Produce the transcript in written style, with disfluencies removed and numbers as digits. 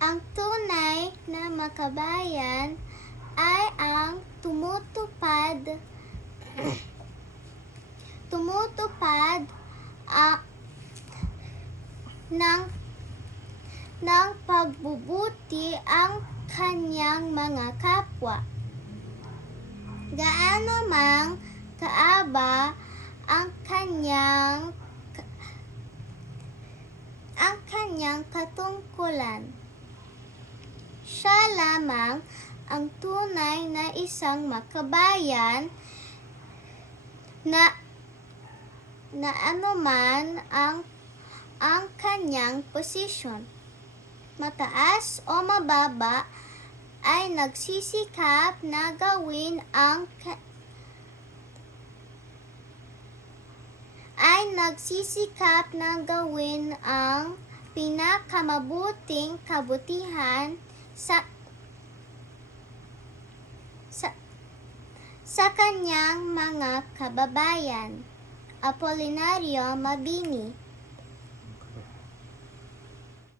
Ang tunay na makabayan ay ang tumutupad ng pagbubuti ang kanyang mga kapwa. Gaano mang kaaba ang kanyang katungkulan. Siya lamang ang tunay na isang makabayan na anuman ang kanyang posisyon, mataas o mababa, ay nagsisikap na gawin ang pinakamabuting kabutihan sa kanyang mga kababayan. Apolinario Mabini.